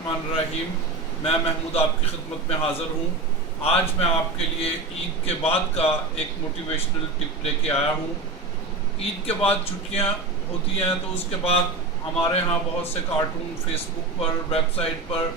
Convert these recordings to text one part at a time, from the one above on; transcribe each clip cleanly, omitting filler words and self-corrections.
बिस्मिल्लाहिर्रहमानिर्रहीम। मैं महमूद आपकी खिदमत में हाज़िर हूँ। आज मैं आपके लिए ईद के बाद का एक मोटिवेशनल टिप लेके आया हूँ। ईद के बाद छुट्टियाँ होती हैं तो उसके बाद हमारे यहाँ बहुत से कार्टून फेसबुक पर, वेबसाइट पर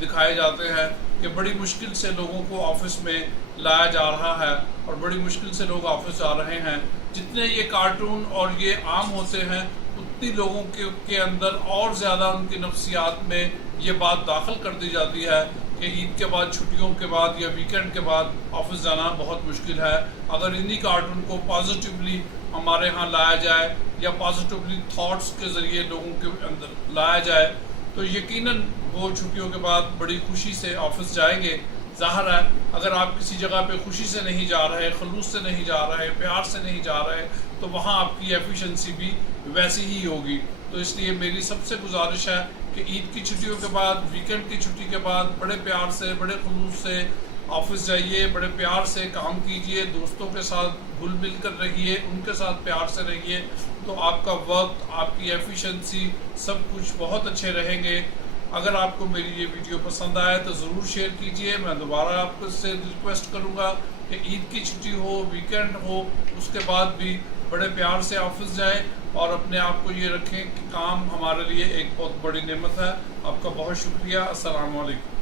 दिखाए जाते हैं कि बड़ी मुश्किल से लोगों को ऑफिस में लाया जा रहा है और बड़ी मुश्किल से लोग ऑफिस आ रहे हैं। जितने ये कार्टून और ये आम होते हैं उतनी लोगों के अंदर और ज़्यादा उनकी नफ्सियात में ये बात दाखिल कर दी जाती है कि ईद के बाद, छुट्टियों के बाद या वीकेंड के बाद ऑफिस जाना बहुत मुश्किल है। अगर इन्हीं कार्टून को पॉजिटिवली हमारे यहाँ लाया जाए या पॉजिटिवली थॉट्स के ज़रिए लोगों के अंदर लाया जाए तो यकीनन वो छुट्टियों के बाद बड़ी खुशी से ऑफिस जाएंगे। ज़ाहिर है अगर आप किसी जगह पे खुशी से नहीं जा रहे, खलूस से नहीं जा रहे, प्यार से नहीं जा रहे तो वहाँ आपकी एफिशिएंसी भी वैसी ही होगी। तो इसलिए मेरी सबसे गुजारिश है कि ईद की छुट्टियों के बाद, वीकेंड की छुट्टी के बाद बड़े प्यार से, बड़े खलूस से ऑफिस जाइए, बड़े प्यार से काम कीजिए, दोस्तों के साथ घुल मिल कर रहिए, उनके साथ प्यार से रहिए तो आपका वक्त, आपकी एफिशिएंसी, सब कुछ बहुत अच्छे रहेंगे। अगर आपको मेरी ये वीडियो पसंद आए तो ज़रूर शेयर कीजिए। मैं दोबारा आपसे रिक्वेस्ट करूँगा कि ईद की छुट्टी हो, वीकेंड हो, उसके बाद भी बड़े प्यार से ऑफिस जाएं और अपने आप को ये रखें कि काम हमारे लिए एक बहुत बड़ी नेमत है। आपका बहुत शुक्रिया। अस्सलाम वालेकुम।